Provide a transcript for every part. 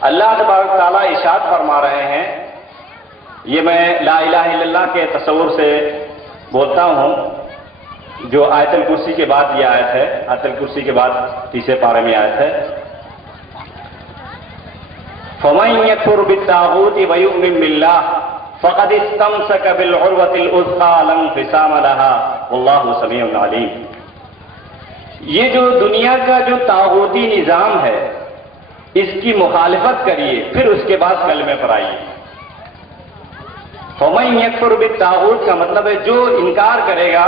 اللہ تبارک تعالیٰ ارشاد فرما رہے ہیں، یہ میں لا الہ الا اللہ کے تصور سے بولتا ہوں، جو آیت الکرسی کے بعد یہ آیت ہے، آیت الکرسی کے بعد تیسرے پارے میں آیت ہے، فَمَن يَكْفُرْ بِالطَّاغُوتِ وَيُؤْمِن بِاللَّهِ فَقَدِ اسْتَمْسَكَ بِالْعُرْوَةِ الْوُثْقَىٰ لَا انفِصَامَ لَهَا وَاللَّهُ سَمِيعٌ عَلِيمٌ۔ یہ جو دنیا کا جو طاغوتی نظام ہے، اس کی مخالفت کریے، پھر اس کے بعد کلمے پر آئیے۔ فَمَن يَكْفُرْ بِالطَّاغُوتِ کا مطلب ہے جو انکار کرے گا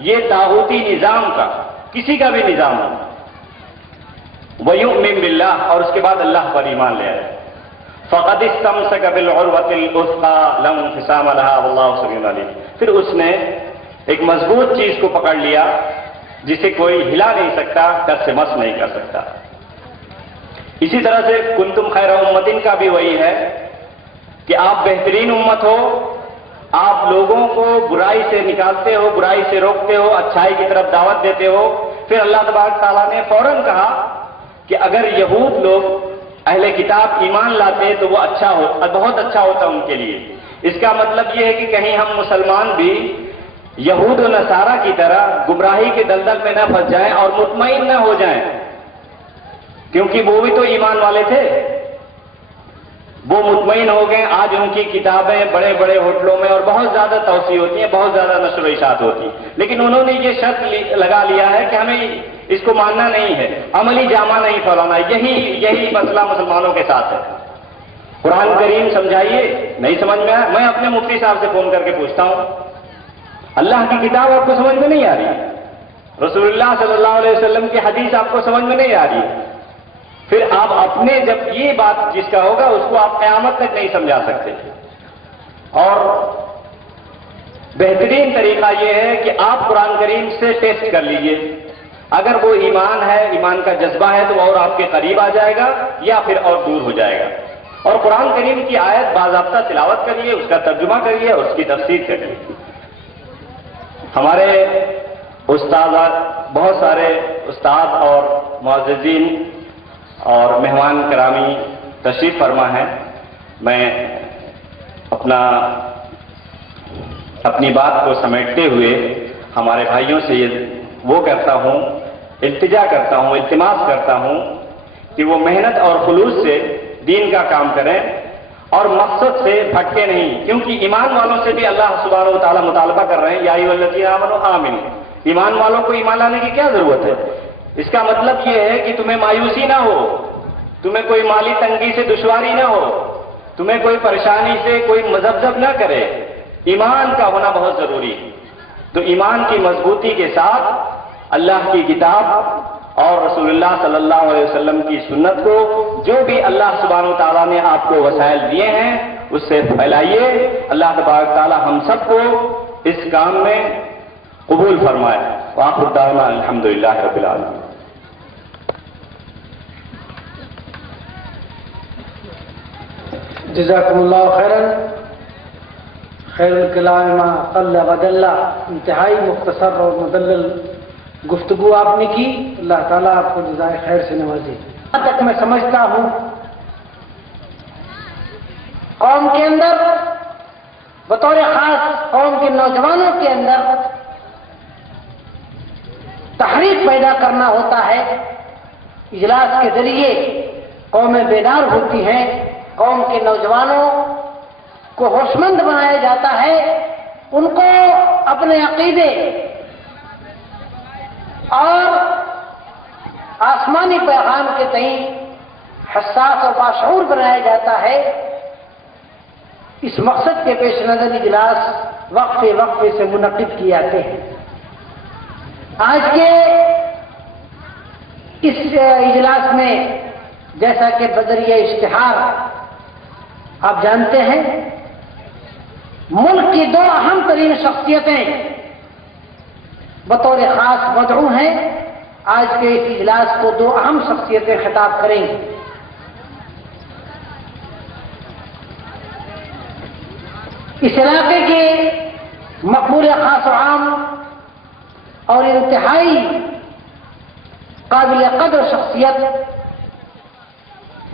یہ طاغوتی نظام کا، کسی کا بھی نظام ہو، وَيُؤْمِن بِاللَّهِ اور اس کے بعد اللہ پر ایمان لے آئے، فَقَدِ اسْتَمْسَكَ بِالْعُرْوَةِ الْوُثْقَىٰ لَا انفِصَامَ لَهَا وَاللَّهُ سَمِيعٌ عَلِيمٌ۔ پھر اس نے ایک مضبوط چیز کو پکڑ لیا جسے کوئی ہلا نہیں سکتا، ٹس سے مس نہیں کر سکتا۔ اسی طرح سے کنتم خیر امت کا بھی وہی ہے کہ آپ بہترین امت ہو، آپ لوگوں کو برائی سے نکالتے ہو، برائی سے روکتے ہو، اچھائی کی طرف دعوت دیتے ہو۔ پھر اللہ تبارک تعالیٰ نے فوراً کہا کہ اگر یہود لوگ اہل کتاب ایمان لاتے تو وہ اچھا ہو، بہت اچھا ہوتا ان کے لیے۔ اس کا مطلب یہ ہے کہ کہیں ہم مسلمان بھی یہود و نصارہ کی طرح گمراہی کے دلدل میں نہ پھنس جائیں اور مطمئن نہ ہو جائیں، کیونکہ وہ بھی تو ایمان والے تھے، وہ مطمئن ہو گئے۔ آج ان کی کتابیں بڑے بڑے ہوٹلوں میں اور بہت زیادہ توسیع ہوتی ہیں، بہت زیادہ نشر و اشاعت ہوتی ہے، لیکن انہوں نے یہ شرط لگا لیا ہے کہ ہمیں اس کو ماننا نہیں ہے، عملی جامہ نہیں پھیلانا۔ یہی مسئلہ مسلمانوں کے ساتھ ہے۔ قرآن کریم سمجھائیے، نہیں سمجھ میں آیا، میں اپنے مفتی صاحب سے فون کر کے پوچھتا ہوں، اللہ کی کتاب آپ کو سمجھ میں نہیں آ رہی، رسول اللہ صلی اللہ علیہ وسلم کی حدیث آپ کو سمجھ میں نہیں آ رہی، پھر آپ اپنے جب یہ بات جس کا ہوگا اس کو آپ قیامت تک نہیں سمجھا سکتے۔ اور بہترین طریقہ یہ ہے کہ آپ قرآن کریم سے ٹیسٹ کر لیجئے، اگر وہ ایمان ہے، ایمان کا جذبہ ہے تو اور آپ کے قریب آ جائے گا یا پھر اور دور ہو جائے گا۔ اور قرآن کریم کی آیت باضابطہ تلاوت کریے، اس کا ترجمہ کریے اور اس کی تفسیر کریے۔ ہمارے استاد، بہت سارے استاد اور معززین اور مہمان کرامی تشریف فرما ہیں۔ میں اپنی بات کو سمیٹتے ہوئے ہمارے بھائیوں سے یہ وہ کرتا ہوں، التجا کرتا ہوں، التماس کرتا ہوں کہ وہ محنت اور خلوص سے دین کا کام کریں اور مقصد سے بھٹکے نہیں، کیونکہ ایمان والوں سے بھی اللہ سبحانہ و تعالیٰ مطالبہ کر رہے ہیں، یا ایھا الذین آمنوا آمنوا۔ ایمان والوں کو ایمان لانے کی کیا ضرورت ہے؟ اس کا مطلب یہ ہے کہ تمہیں مایوسی نہ ہو، تمہیں کوئی مالی تنگی سے دشواری نہ ہو، تمہیں کوئی پریشانی سے کوئی مذبذب نہ کرے، ایمان کا ہونا بہت ضروری ہے۔ تو ایمان کی مضبوطی کے ساتھ اللہ کی کتاب اور رسول اللہ صلی اللہ علیہ وسلم کی سنت کو، جو بھی اللہ سبحانہ وتعالیٰ نے آپ کو وسائل دیے ہیں اس سے پھیلائیے۔ اللہ تبارک تعالیٰ ہم سب کو اس کام میں قبول فرمائے۔ وآخر دعوانا الحمدللہ رب العالمین۔ جزاکم اللہ خیرا۔ خیر الکلام ما قل ودل، انتہائی مختصر اور مدلل گفتگو آپ نے کی، اللہ تعالیٰ آپ کو جزائے خیر سے نوازے۔ یہاں تک میں سمجھتا ہوں قوم کے اندر، بطور خاص قوم کے نوجوانوں کے اندر تحریک پیدا کرنا ہوتا ہے۔ اجلاس کے ذریعے قومیں بیدار ہوتی ہیں، قوم کے نوجوانوں کو ہوشمند بنایا جاتا ہے، ان کو اپنے عقیدے اور آسمانی پیغام کے تئیں حساس اور باشعور بنایا جاتا ہے۔ اس مقصد کے پیش نظر اجلاس وقفے وقفے سے منعقد کیے جاتے ہیں۔ آج کے اس اجلاس میں جیسا کہ بذریعہ اشتہار آپ جانتے ہیں، ملک کی دو اہم ترین شخصیتیں بطور خاص مدعو ہیں۔ آج کے اس اجلاس کو دو اہم شخصیتیں خطاب کریں گی۔ اس علاقے کے مقبول خاص و عام اور انتہائی قابل قدر شخصیت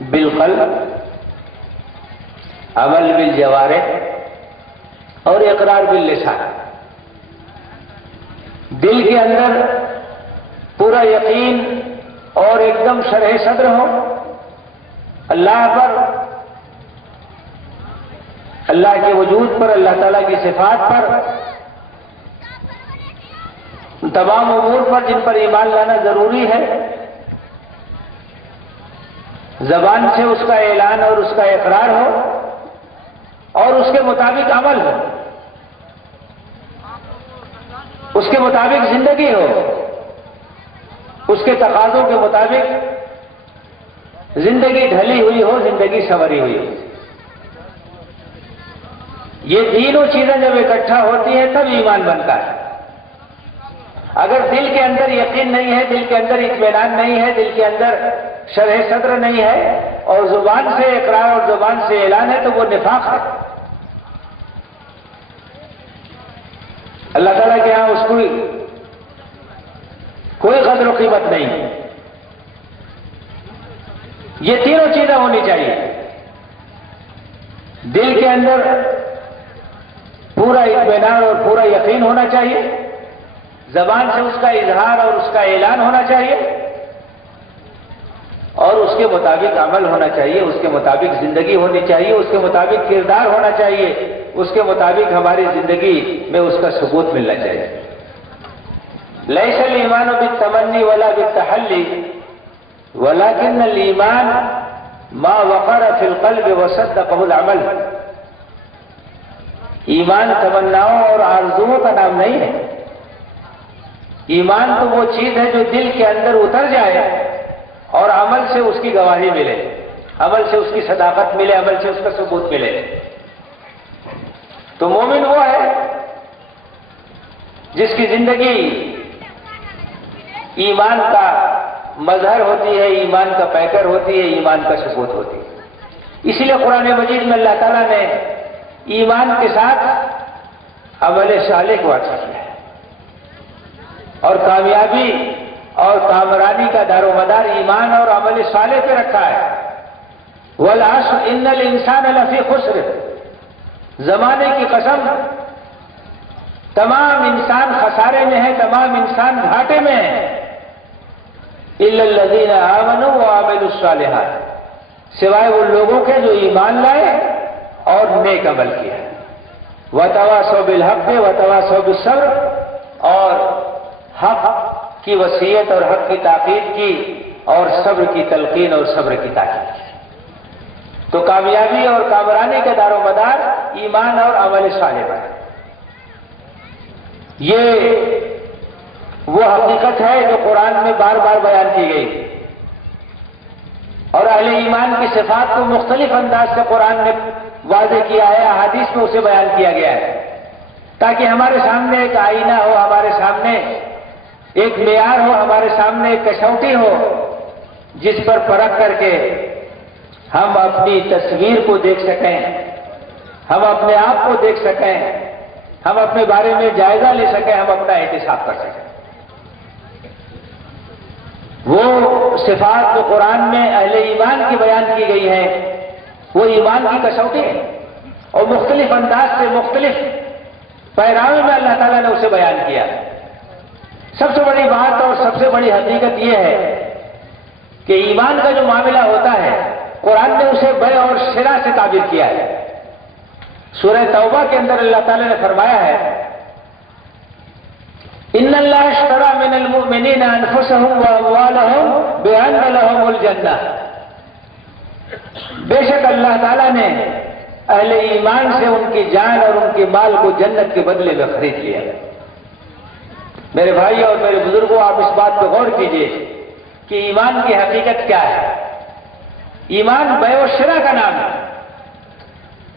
بالقلب، عمل بالجوارح اور اقرار باللسان۔ دل کے اندر پورا یقین اور ایک دم شرح صدر ہو اللہ پر، اللہ کے وجود پر، اللہ تعالیٰ کی صفات پر، تمام امور پر جن پر ایمان لانا ضروری ہے، زبان سے اس کا اعلان اور اس کا اقرار ہو اور اس کے مطابق عمل ہو، اس کے مطابق زندگی ہو، اس کے تقاضوں کے مطابق زندگی ڈھلی ہوئی ہو، زندگی سنوری ہوئی ہو۔ یہ تینوں چیزیں جب اکٹھا ہوتی ہیں تب ایمان بنتا ہے۔ اگر دل کے اندر یقین نہیں ہے، دل کے اندر اطمینان نہیں ہے، دل کے اندر شرح صدر نہیں ہے اور زبان سے اقرار اور زبان سے اعلان ہے تو وہ نفاق ہے۔ اللہ تعالیٰ کے ہاں اس کو کوئی قدر و قیمت نہیں ہے۔ یہ تینوں چیزیں ہونی چاہیے، دل کے اندر پورا اطمینان اور پورا یقین ہونا چاہیے، زبان سے اس کا اظہار اور اس کا اعلان ہونا چاہیے اور اس کے مطابق عمل ہونا چاہیے، اس کے مطابق زندگی ہونی چاہیے، اس کے مطابق کردار ہونا چاہیے، اس کے مطابق ہماری زندگی میں اس کا ثبوت ملنا چاہیے۔ لیس الایمان بالتمنی ولا بالتحلی ولكن الایمان ما وقر فی القلب وصدقه العمل۔ ایمان تمناؤں اور آرزوؤں کا نام نہیں ہے، ایمان تو وہ چیز ہے جو دل کے اندر اتر جائے اور عمل سے اس کی گواہی ملے، عمل سے اس کی صداقت ملے، عمل سے اس کا ثبوت ملے۔ تو مومن وہ ہے جس کی زندگی ایمان کا مظہر ہوتی ہے، ایمان کا پیکر ہوتی ہے، ایمان کا ثبوت ہوتی ہے۔ اسی لیے قرآن مجید میں اللہ تعالیٰ نے ایمان کے ساتھ عمل صالح کو عطا کیا ہے اور کامیابی اور کامرانی کا دار و مدار ایمان اور عمل صالح پہ رکھا ہے۔ والعصر ان الانسان لفی خسر، زمانے کی قسم، تمام انسان خسارے میں ہے، تمام انسان گھاٹے میں ہے، الا الذین آمنوا وعملوا الصالحات، سوائے ان لوگوں کے جو ایمان لائے اور نیک عمل کیا، وتواصوا بالحق وتواصوا بالصبر، اور حق کی وصیت اور حق کی تاکید کی اور صبر کی تلقین اور صبر کی تاکید کی۔ تو کامیابی اور کامرانی کا دار و مدار ایمان اور عمل صالح پر ہے۔ یہ وہ حقیقت ہے جو قرآن میں بار بار بیان کی گئی اور اہل ایمان کی صفات کو مختلف انداز سے قرآن نے واضح کیا ہے، احادیث میں اسے بیان کیا گیا ہے تاکہ ہمارے سامنے ایک آئینہ ہو، ہمارے سامنے ایک معیار ہو، ہمارے سامنے ایک کسوٹی ہو جس پر پرکھ کر کے ہم اپنی تصویر کو دیکھ سکیں، ہم اپنے آپ کو دیکھ سکیں، ہم اپنے بارے میں جائزہ لے سکیں، ہم اپنا احتساب کر سکیں۔ وہ صفات جو قرآن میں اہل ایمان کی بیان کی گئی ہیں وہ ایمان کی کسوٹی ہے اور مختلف انداز سے مختلف پیراوی میں اللہ تعالیٰ نے اسے بیان کیا۔ سب سے بڑی بات اور سب سے بڑی حقیقت یہ ہے کہ ایمان کا جو معاملہ ہوتا ہے قرآن نے اسے بے اور شرع سے تعبیر کیا ہے۔ سورہ توبہ کے اندر اللہ تعالیٰ نے فرمایا ہے ان اللہ اشتری من المؤمنین انفسهم واموالهم بان لهم الجنہ، بے شک اللہ تعالیٰ نے اہل ایمان سے ان کی جان اور ان کے مال کو جنت کے بدلے میں خرید لیا۔ میرے بھائی اور میرے بزرگوں، آپ اس بات پہ غور کیجئے کہ ایمان کی حقیقت کیا ہے۔ ایمان بے و شرع کا نام ہے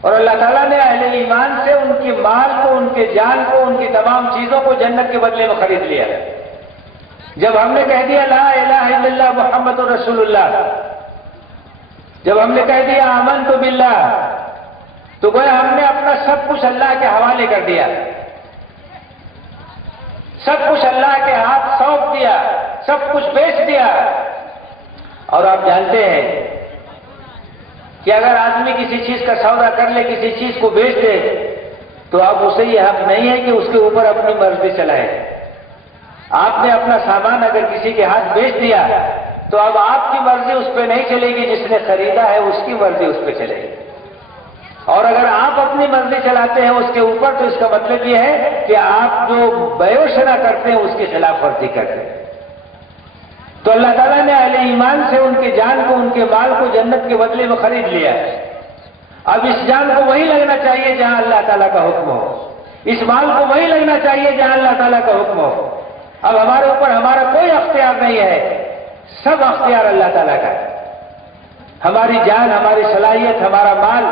اور اللہ تعالیٰ نے اہل ایمان سے ان کے مال کو، ان کے جان کو، ان کی تمام چیزوں کو جنت کے بدلے میں خرید لیا۔ جب ہم نے کہہ دیا لا الہ الا اللہ محمد رسول اللہ، جب ہم نے کہہ دیا آمنت باللہ، تو گویا ہم نے اپنا سب کچھ اللہ کے حوالے کر دیا، سب کچھ اللہ کے ہاتھ سونپ دیا، سب کچھ بیچ دیا۔ اور آپ جانتے ہیں کہ اگر آدمی کسی چیز کا سودا کر لے، کسی چیز کو بیچ دے، تو اب اسے یہ حق نہیں ہے کہ اس کے اوپر اپنی مرضی چلائے۔ آپ نے اپنا سامان اگر کسی کے ہاتھ بیچ دیا تو اب آپ کی مرضی اس پہ نہیں چلے گی، جس نے خریدا ہے اس کی مرضی اس پہ چلے گی۔ اور اگر آپ اپنی مرضی چلاتے ہیں اس کے اوپر تو اس کا مطلب یہ ہے کہ آپ جو بیع و شرا کرتے ہیں اس کی خلاف ورزی کرتے ہیں۔ تو اللہ تعالیٰ نے اہل ایمان سے ان کی جان کو، ان کے مال کو جنت کے بدلے میں خرید لیا ہے۔ اب اس جان کو وہی لگنا چاہیے جہاں اللہ تعالیٰ کا حکم ہو، اس مال کو وہی لگنا چاہیے جہاں اللہ تعالیٰ کا حکم ہو۔ اب ہمارے اوپر ہمارا کوئی اختیار نہیں ہے، سب اختیار اللہ تعالیٰ کا ہے۔ ہماری جان، ہماری صلاحیت، ہمارا مال،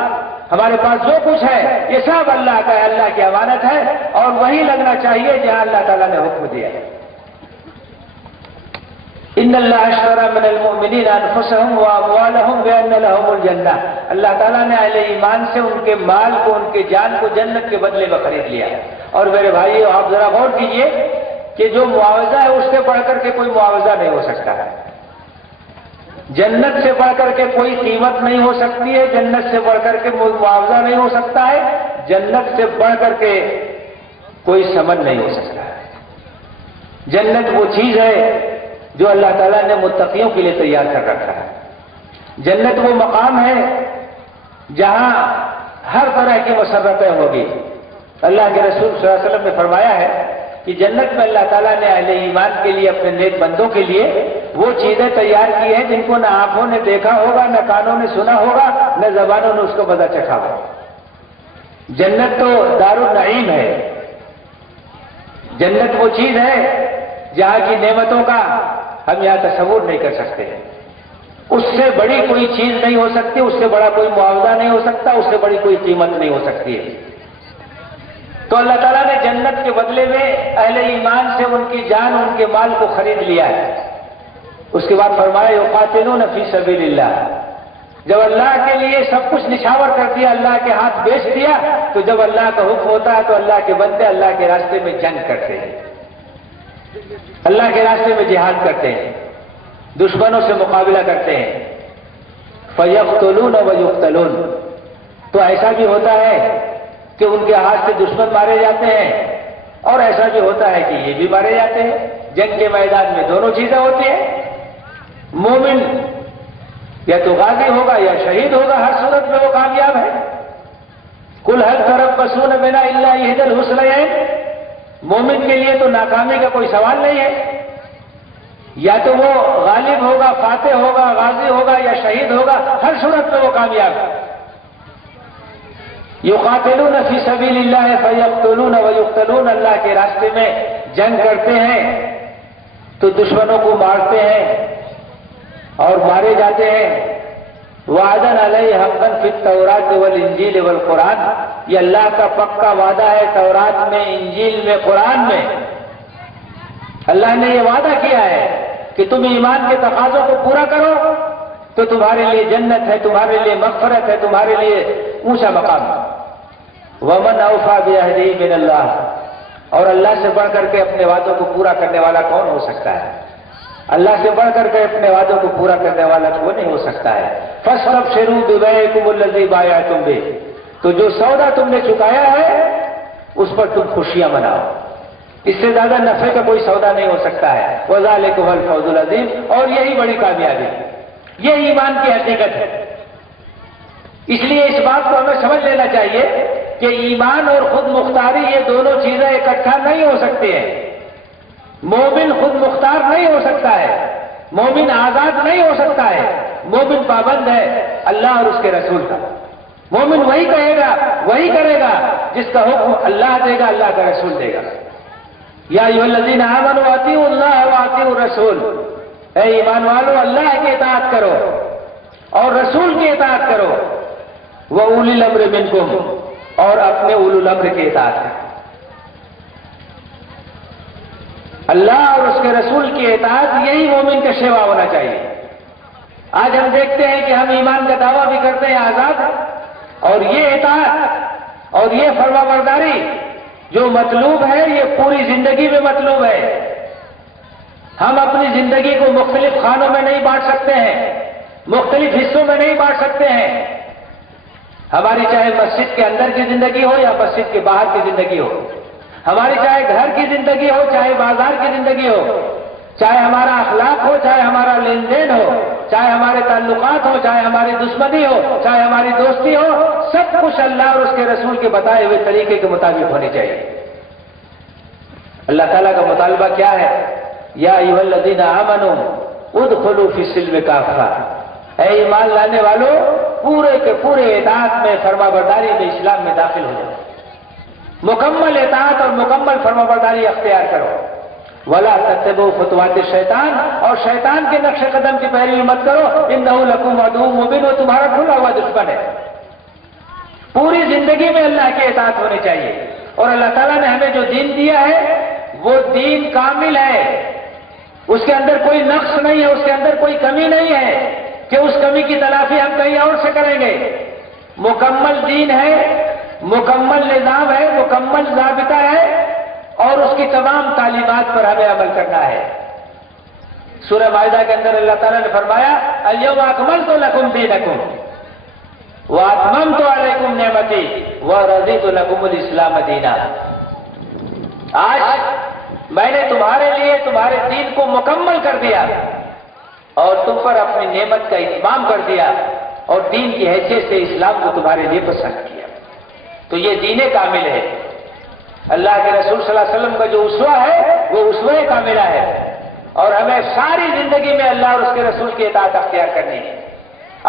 ہمارے پاس جو کچھ ہے یہ سب اللہ کا ہے، اللہ کی امانت ہے، اور وہی لگنا چاہیے جہاں اللہ تعالیٰ نے حکم دیا ہے۔ ان اللہ اشتری من المؤمنین انفسهم واموالهم بان لهم الجنہ، اللہ تعالیٰ نے اہل ایمان سے ان کے مال کو، ان کے جان کو جنت کے بدلے میں خرید لیا ہے۔ اور میرے بھائیو، آپ ذرا غور کیجئے کہ جو معاوضہ ہے اس سے بڑھ کر کے کوئی معاوضہ نہیں ہو سکتا ہے۔ جنت سے بڑھ کر کے کوئی قیمت نہیں ہو سکتی ہے، جنت سے بڑھ کر کے کوئی معاوضہ نہیں ہو سکتا ہے، جنت سے بڑھ کر کے کوئی ثمن نہیں ہو سکتا ہے۔ جنت وہ چیز ہے جو اللہ تعالیٰ نے متقیوں کے لیے تیار کر رکھا ہے۔ جنت وہ مقام ہے جہاں ہر طرح کی مسرتیں ہوگی۔ اللہ کے رسول صلی اللہ علیہ وسلم نے فرمایا ہے کہ جنت میں اللہ تعالیٰ نے اہل ایمان کے لیے، اپنے نیک بندوں کے لیے وہ چیزیں تیار کی ہیں جن کو نہ آنکھوں نے دیکھا ہوگا، نہ کانوں نے سنا ہوگا، نہ زبانوں نے اس کو مزہ چکھا ہوگا۔ جنت تو دار النعیم ہے۔ جنت وہ چیز ہے جہاں کی نعمتوں کا ہم یہاں تصور نہیں کر سکتے۔ اس سے بڑی کوئی چیز نہیں ہو سکتی، اس سے بڑا کوئی معاوضہ نہیں ہو سکتا، اس سے بڑی کوئی قیمت نہیں ہو سکتی ہے۔ تو اللہ تعالیٰ نے جنت کے بدلے میں اہل ایمان سے ان کی جان، ان کے مال کو خرید لیا ہے۔ اس کے بعد فرمایا یقاتلون فی سبیل اللہ، جب اللہ کے لیے سب کچھ نچھاور کر دیا، اللہ کے ہاتھ بیچ دیا، تو جب اللہ کا حکم ہوتا ہے تو اللہ کے بندے اللہ کے راستے میں جنگ کرتے ہیں، اللہ کے راستے میں جہاد کرتے ہیں، دشمنوں سے مقابلہ کرتے ہیں۔ فَيَقْتُلُونَ وَيُقْتَلُونَ، تو ایسا بھی ہوتا ہے کہ ان کے ہاتھ سے دشمن مارے جاتے ہیں، اور ایسا بھی ہوتا ہے کہ یہ بھی مارے جاتے ہیں۔ جنگ کے میدان میں دونوں چیزیں ہوتی ہیں۔ مومن یا تو غازی ہوگا یا شہید ہوگا، ہر صورت میں وہ کامیاب ہے۔ قُلْ هَلْ تَرَبَّصُونَ بِنَا إِلَّا إِحْدَى الْحُسْنَيَيْنِ، مومن کے لیے تو ناکامی کا کوئی سوال نہیں ہے، یا تو وہ غالب ہوگا، فاتح ہوگا، غازی ہوگا یا شہید ہوگا، ہر صورت میں وہ کامیاب ہے۔ یقاتلون فی سبیل اللہ فیقتلون ویقتلون، اللہ کے راستے میں جنگ کرتے ہیں تو دشمنوں کو مارتے ہیں اور مارے جاتے ہیں۔ وعدا علیہ حقا فی التوراۃ والانجیل والقرآن، یہ اللہ کا پکا وعدہ ہے تورات میں، انجیل میں، قرآن میں۔ اللہ نے یہ وعدہ کیا ہے کہ تم ایمان کے تقاضوں کو پورا کرو تو تمہارے لیے جنت ہے، تمہارے لیے مغفرت ہے، تمہارے لیے اونچا مقام ہے۔ ومن اوفی بعہدہ من اللہ، اور اللہ سے بڑھ کر کے اپنے وعدوں کو پورا کرنے والا کون ہو سکتا ہے؟ اللہ سے بڑھ کر کے اپنے وعدوں کو پورا کرنے والا کوئی نہیں ہو سکتا ہے۔ فاستبشروا ببیعکم الذی بایعتم بہ، تو جو سودا تم نے چکایا ہے اس پر تم خوشیاں مناؤ، اس سے زیادہ نفع کا کوئی سودا نہیں ہو سکتا ہے۔ وذالک هو الفوز العظیم، اور یہی بڑی کامیابی ہے، یہ ایمان کی حقیقت ہے۔ اس لیے اس بات کو ہمیں سمجھ لینا چاہیے کہ ایمان اور خود مختاری یہ دونوں چیزیں اکٹھا نہیں ہو سکتی ہیں۔ مومن خود مختار نہیں ہو سکتا ہے، مومن آزاد نہیں ہو سکتا ہے، مومن پابند ہے اللہ اور اس کے رسول کا۔ مومن وہی کہے گا، وہی کرے گا جس کا حکم اللہ دے گا، اللہ کا رسول دے گا۔ یا ایھا الذین آمنوا اطیعوا اللہ واطیعوا الرسول، اے ایمان والو اللہ کی اطاعت کرو اور رسول کی اطاعت کرو۔ وَأُولِي الْأَمْرِ مِنْكُمْ، اور اپنے اولو الامر کی اطاعت کرو۔ اللہ اور اس کے رسول کی اطاعت، یہی مومن کا شیوا ہونا چاہیے۔ آج ہم دیکھتے ہیں کہ ہم ایمان کا دعویٰ بھی کرتے ہیں آزاد، اور یہ اطاعت اور یہ فرما برداری جو مطلوب ہے یہ پوری زندگی میں مطلوب ہے۔ ہم اپنی زندگی کو مختلف خانوں میں نہیں بانٹ سکتے ہیں، مختلف حصوں میں نہیں بانٹ سکتے ہیں، ہماری چاہے مسجد کے اندر کی زندگی ہو یا مسجد کے باہر کی زندگی ہو، ہماری چاہے گھر کی زندگی ہو چاہے بازار کی زندگی ہو، چاہے ہمارا اخلاق ہو چاہے ہمارا لین دین ہو، چاہے ہمارے تعلقات ہو چاہے ہماری دشمنی ہو چاہے ہماری دوستی ہو، سب کچھ اللہ اور اس کے رسول کے بتائے ہوئے طریقے کے مطابق ہونی چاہیے۔ اللہ تعالیٰ کا مطالبہ کیا ہے؟ یا ایھا الذین آمنوا ادخلوا فی السلم کافہ، اے ایمان لانے والو پورے کے پورے اطاعت میں، فرما برداری میں، اسلام میں داخل ہو جاؤ، مکمل اطاعت اور مکمل فرما برداری اختیار کرو۔ ولا تتبعوا خطوات الشیطان، اور شیطان کے نقش قدم کی پیروی مت کرو، انہ لکم عدو مبین، وہ تمہارا کھلا ہوا دشمن ہے۔ پوری زندگی میں اللہ کی اطاعت ہونی چاہیے، اور اللہ تعالیٰ نے ہمیں جو دین دیا ہے وہ دین کامل ہے، اس کے اندر کوئی نقص نہیں ہے، اس کے اندر کوئی کمی نہیں ہے کہ اس کمی کی تلافی ہم کہیں اور سے کریں گے۔ مکمل دین ہے، مکمل نظام ہے، مکمل ضابطہ ہے، اور اس کی تمام تعلیمات پر ہمیں عمل کرنا ہے۔ سورہ مائدہ کے اندر اللہ تعالیٰ نے فرمایا الیوم اکملت لکم دینکم واتممت علیکم نعمتی ورضیت لکم الاسلام دینا، آج میں نے تمہارے لیے تمہارے دین کو مکمل کر دیا اور تم پر اپنی نعمت کا اتمام کر دیا، اور دین کی حیثیت سے اسلام کو تمہارے لیے پسند کیا۔ تو یہ دین کامل ہے۔ اللہ کے رسول صلی اللہ علیہ وسلم کا جو اسوہ ہے وہ اسوہ کاملہ ہے، اور ہمیں ساری زندگی میں اللہ اور اس کے رسول کی اطاعت اختیار کرنی ہے۔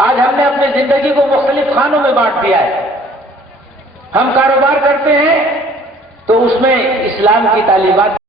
آج ہم نے اپنی زندگی کو مختلف خانوں میں بانٹ دیا ہے۔ ہم کاروبار کرتے ہیں تو اس میں اسلام کی تعلیمات